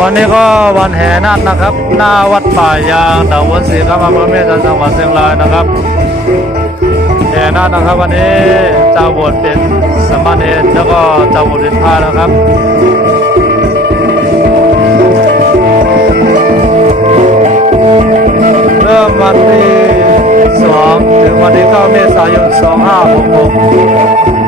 วันนี้ก็วันแห่นาคนะครับหน้าวัดป่ายางตำบลศรีคำอำเภอแม่จันทร์จังหวัดเชียงรายนะครับแห่นาคนะครับวันนี้เจ้าบวชเป็นสามเณรแล้วก็เจ้าบวชเป็นพระนะครับเริ่มวันที่2ถึงวันที่9 เมษายน 2566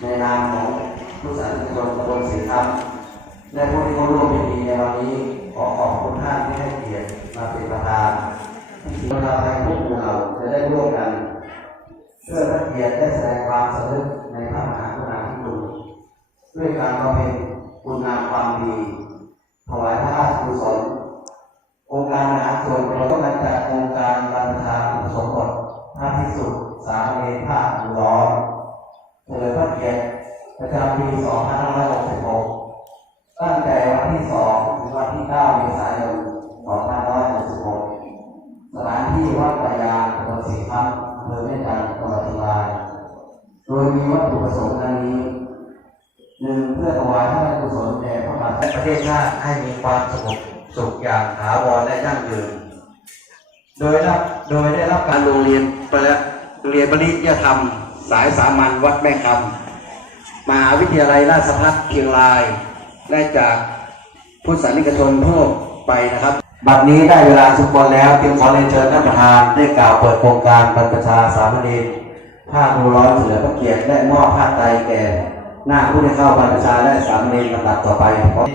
ในนามของผู้สาธารณชนตำบลศรีคำและผู้ที่เข้าร่วมพิธีในวันนี้ขอขอบคุณท่านที่ให้เกียรติมาเป็นประธานที่เราไทยทุกหมู่เหล่าจะได้ร่วมกันเพื่อพระเกียรติและแสดงความสำนึกในพระม ลิมพระเกียรติประจำปี 2566 ตั้งแต่วันที่ 2 ถึงวันที่ 9 เมษายน 2566 สถานที่วัดป่ายางตำบลศรีพัฒน์อำเภอแม่จันทร์จังหวัดเชียงรายโดยมีวัตถุประสงค์ดังนี้ 1. เพื่อถวายพระราชกุศลแด่พระบาทและประเทศชาติให้มีความสงบสุขอย่างถาวรและยั่งยืน โดยได้รับการโรงเรียนปริยธรรมสายสามัญวัดแม่คำมหาวิทยาลัยราชภัฏเชียงรายได้จากพุทธศาสนิกชนทั่วไปนะครับ บัดนี้ได้เวลาสมควรแล้วจึงขอเรียนเชิญท่านประธานได้กล่าวเปิดโครงการบรรพชาสามเณรผ้าดูร้อนเฉลิมพระเกียรติและมอบผ้าไตรแก่หน้าผู้ได้เข้าบรรพชาและสามเณรลำดับต่อไปผม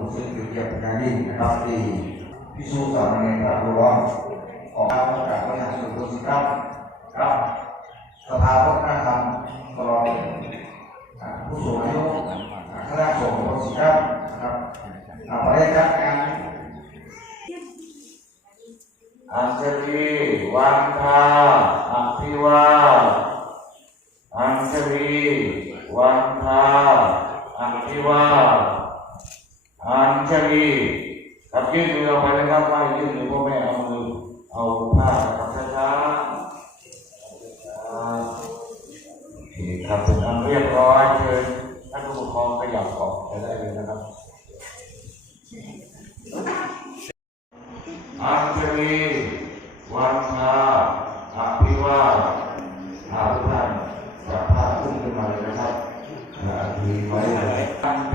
รู้สึกเกียรติเป็นอย่างยิ่งนะครับที่พิสูจน์สามเณรผ้าดูร้อนออกมาจากพระราชสุดครับครับสภาวัฒนธรรมตลอดผู้สูงอายุคณะสงฆ์คนสิครับนะครับประเทศจัดงานอัญชลีวันทาอภิวาอัญชลีวันทาอภิวาอัญชลีครับยื่นมือออกไปนะครับว่ายื่นมือพ่อแม่เอามือเอาผ้าครับช้าๆครับเป็นอันเรียบร้อยเชิญท่านผู้ปกครองขยับออกไปได้เลยนะครับอัญชลีวันทาอภิวาทุกท่านจับผ้าขึ้นมาเลยนะครับมีไว้เลยอันเต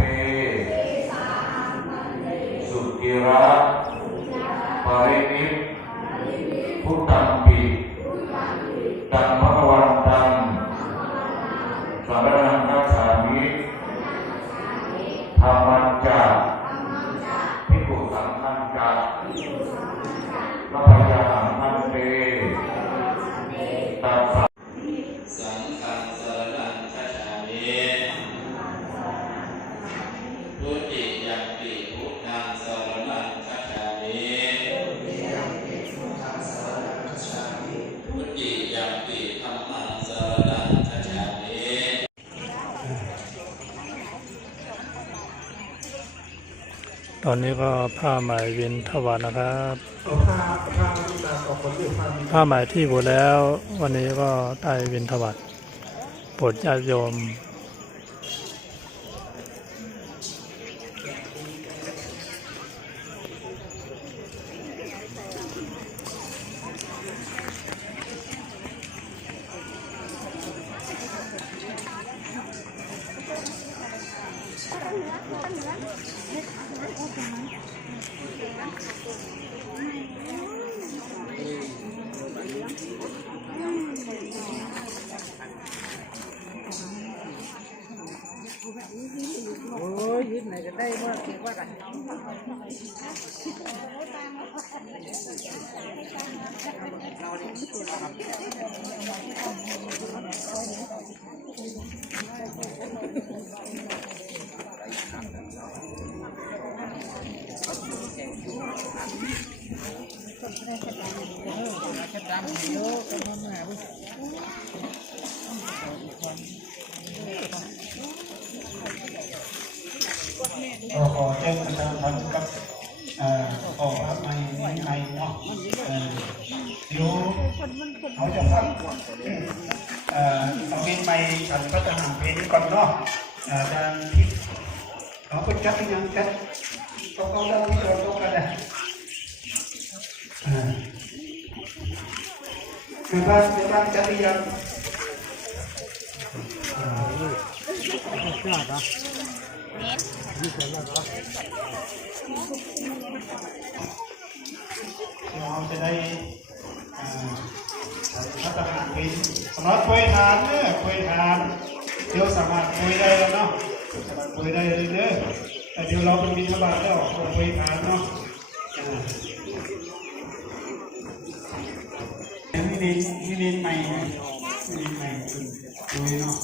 สุกิระปรินิพพุทธัมปิตัมภะวันตังสารนังคัจฉามิธรรมัญจาภิกขุสังฆัญจาพระพยาหังพันเตตัสสะสังฆังสรณังคัจฉามิทุติยัมปิพุทธังสรณังคัจฉามิทุติยัมปิธัมมังสรณังคัจฉามิ ตอนนี้ก็ผ้าไหมวินทวารนะครับผ้าไหมที่บูแล้ว วันนี้ก็ได้วินทวารโปรดญาติโยมขอแจ้งประชาสัมพันธ์กับขอรับในเนาะเดี๋ยวเขาจะฟังต้องมีไม่ฉันก็จะหาเพลงก่อนเนาะอาจารย์ที่เขาเป็นจัดยังจัดต้องเขาเล่าที่เราต้องกันนะคือบ้านจัดยังเราจะได้พัฒนาเป็นสำหรับคุยทานเนี่ยคุยทานเดี๋ยวสามารถคุยได้แล้วเนาะสามารถคุยได้เลยเนอะแต่เดี๋ยวเราเป็นบิณฑบาตแล้วคุยทานเนาะนี่ดินใหม่นี่ดินใหม่คุยเนาะ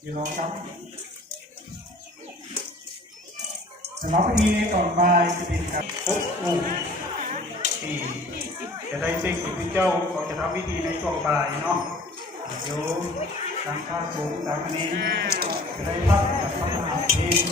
เดี๋ยวลองครับสำหรับพิธีก่อนบ่ายจะเป็นการพบองค์ที่จะได้เสกพระเจ้าก็จะทำพิธีในช่วงบ่ายเนาะ โยมตามข้าสูงตามอันนี้ได้รับกับพระมหาเทพ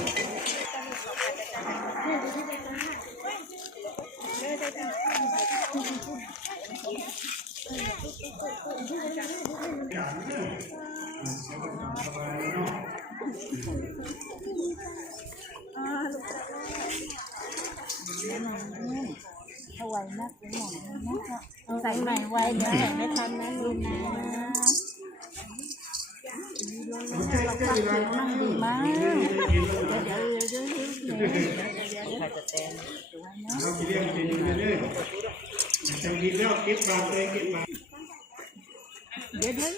ใส่ใหม่ไว้เดี๋ยวใส่ไม่ทันนะลูกนะนั่งดีมากเราจะเรียกเป็นเรื่อยๆจะมีเรื่องคิดบางเลยคิดบาง เดี๋ยวเป็น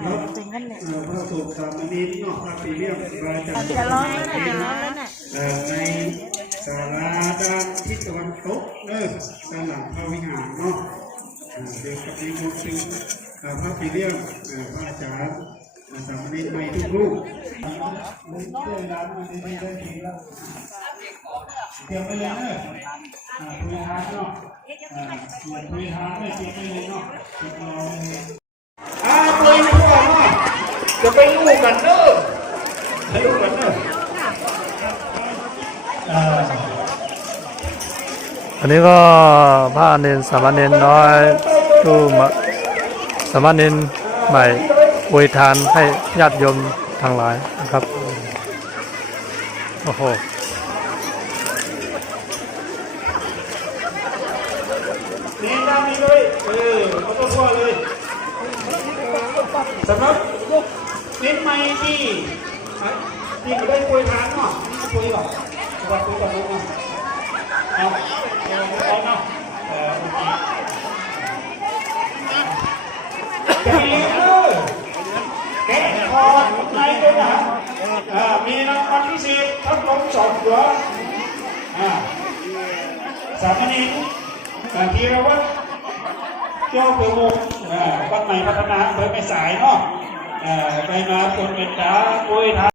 ใหม่เป็นกันเลย พระสุขสามณีนอกพระปีเรียมราชา จะร้องแล้วนะจะร้องแล้วนะ ในศาลาด้านทิศตะวันตกด้านหลังพระวิหารเนาะเดี๋ยวกับนี้พูดถึงพระปีเรียมพระอาจารย์สามณีใหม่ทุกรูปเรื่องร้านมันไม่ได้ทีแล้วเตรียมไปเลยเนอะคุยทานเนาะคุยทานไม่เตรียมไปเลยเนาะคุยทุกคนเนาะจะไปลูกกันเนอะไปลูกกันเนอะ อันนี้ก็พระเนนสามเณรน้อยรูปสามเณรใหม่อวยทานให้ญาติโยมทั้งหลายนะครับโอ้โหนี่ด้านนี้เลยเขาต้องว่าเลยสำหรับลูกเน้นไม้ที่ก็ได้คุยทานเนาะคุยหรอว่าคุยกับลูกเนาะเอาเนาะแกะแกะคอในด้วยนะมีรางวัลพิเศษทับลง2 หัวสามเณรทีเราว่าเจ้าเปิดมุกวัดใหม่พัฒนาเปิดไม่สายเนาะไปมาคนเป็นดาคุยทาน